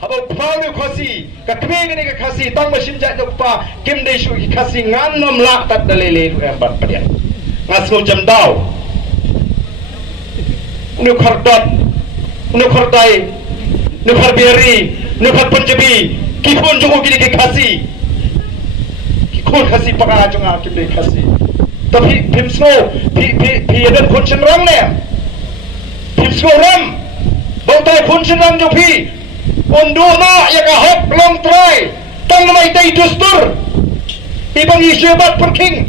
Habo pau khasi ka kme ni ka khasi tang masim ja dok pa kim de shu ki khasi ngan nom la tat dalele bat padian ngasno jam daw nu khardot nu khardai nu kharberi nu khat punjabi ki phon jo ki ki khasi ki khon khasi pakara jonga kim de khasi to phi phimsno phi den khon chen rang ne phimsno ram bau tai khon chen rang jo phi Unduna ya kahok long try tang may tay dustur ibang isyabat perking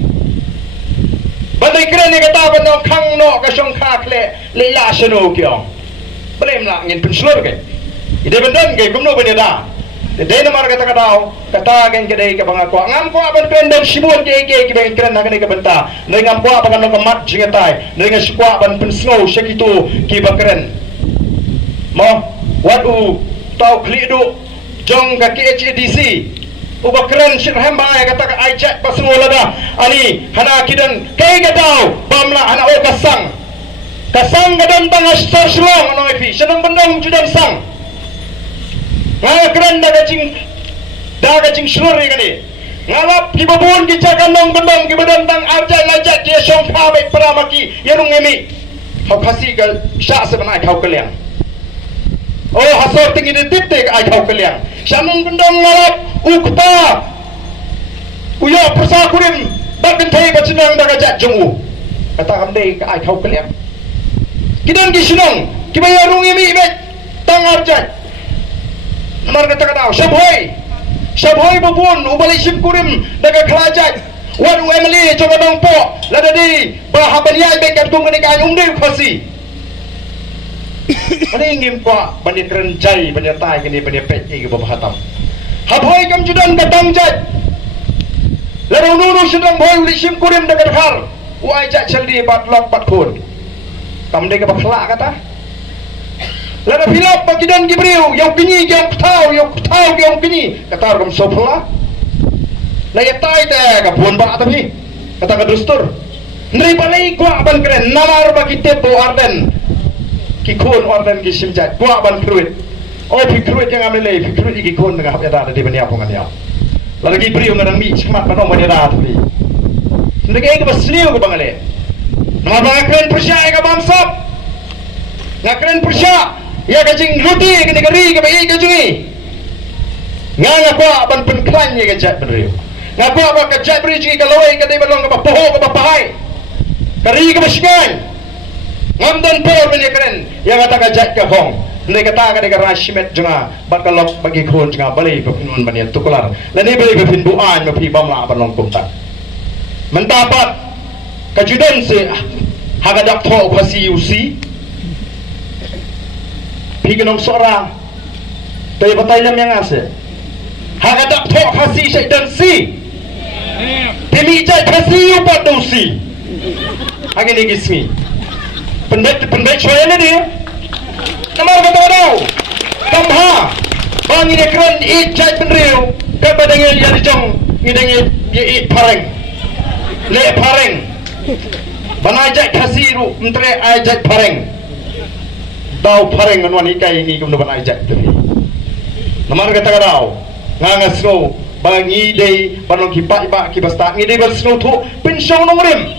bandai keren ni kata bandang kang no kasong kakle leila seno kyong belum lah ngin penslur ke ide bendan ke gumno beneda de namar kata kata gen kedai ke bangako ngam ko aban pendem sibun ke ben keren nak ke benta ngam ko aban no kamat jingatai dengan sikwa aban pensno sekitu ki bakren mo wadu tau klidu jong ka KHDC uba keren shirham ba kata ka ajak pasungula da ani hana kidan kay gadau bamla hana o kasang gadan bang astar slong ano ifi senang bendong judan sang ngala keren da gajing slur ni ngalap ki babun ki jagan nong bendong ki badan bang ajak dia song kha baik paramaki yanung ngemi kau khasi gal sya sebenai kau kaliang oh hasor tinggi di titik ai kau kaliang syanung bendong ngalap ukta uya persa kurim batin thai bacinang daga jat jungu kata kamdei ka ai kau kaliang kidan ki sinong ki bayarung imi bet tangar jat mar kata kata sabhoi babun ubali sim kurim daga khlajat wadu emily coba dong po lada di bahabaniai bet kartung ni ka umdei khasi Ani ngim kwa bani kerenjai bani tai kini bani peti ke bawah hatam. Haboi kam judan katang jat. Lalu nunu sedang boy uli sim kurim dekat har. Uai jat celdi bat lok bat kun. Kam de ke bakla kata. Lalu filap bagi dan gibriu yang kini yang tau yang kini kata kam sopla. Laya tai te ka pun ba tapi kata ka dustur. Nri balai kwa ban keren namar bagi tepo arden. Kikun ordan kisim jat gua ban kruit oh fikruit yang ambil lagi fikruit kikun dengan hab ada di bania pongan ya lagi beri ngarang mi semat panom bania dah tadi sendiri ke basliu ke bangale nama ngakren persya ke bamsap ngakren persya ya kajing luti ke negeri ke bai ke jungi ngapa ban penklan ye ke jat beri ngapa apa ke jat beri jungi ke lawai ke dai balong ke poho ke bahai kari ke basgan ngamdan por bani keren yang kata kajat ke hong ni kata ka dega rashimet junga bakalok bagi khon junga balai ke pinun bani tukular lani balai ke pin buan me pi bamla balong kumta mendapat kajudan se hagadak tho khasi usi pi kenong sora tay batai lam yang ase hagadak tho khasi syaitan si timi jai khasi upat dosi hagi ni gismi pendek soalnya dia namar kata dau kamha bang ini keren ijat penriu kepada yang jong ngideng ye pareng le pareng banajak khasiru mentre ajat pareng dau pareng anwan ikai ini kemudian banajak tu namar kata dau ngangasno bang ide banong kipak ibak kibasta ngide bersno tu pensong nongrim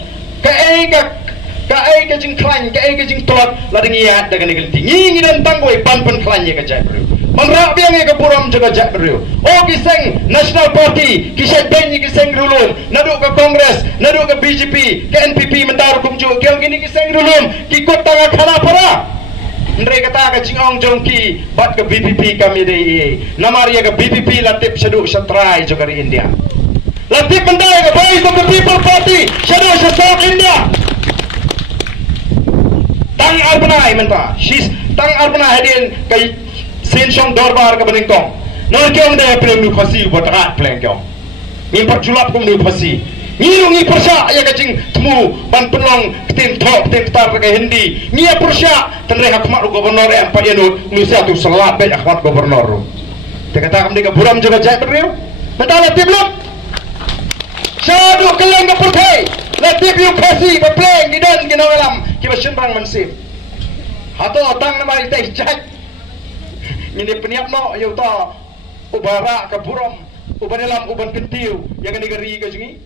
ka jing klan ka jing tolak lading iya daga negel tingi dan tanggoi ban pen klan ye ka jai bro manra biang ye ka puram jaga jai bro oh kiseng national party kisai benyi kiseng rulum nadu ka kongres nadu ka BJP ka NPP mentar kumju kyong gini kiseng rulum ki kot tanga khana para ndre kata ka jing ong jongki bat ka BPP kami dei namar ye ka BPP latip sadu satrai jogari India latip mendai ka voice of the people party sadu satrai India tang arbanai menta she's tang arbanai hadin kai sin song dorbar ka beningkong nor kyong de prem nu khasi botrat pleng kyong ni perjulap kum nu khasi ni ngi persya ya kajing temu ban penlong tin thok tin tar ka hindi ni persya tenre hakmat gubernur em padianu nu satu salat be hakmat gubernur te kata kam de ka buram juga jai beriu menta la tiblok sadu keleng ka purthai latip yu khasi ba pleng gidan ginolam kiba simrang mansip hato tang na mai tai jat Ini peniap no yauta ubara ka burom uban dalam uban kentiu yang negeri ka jengi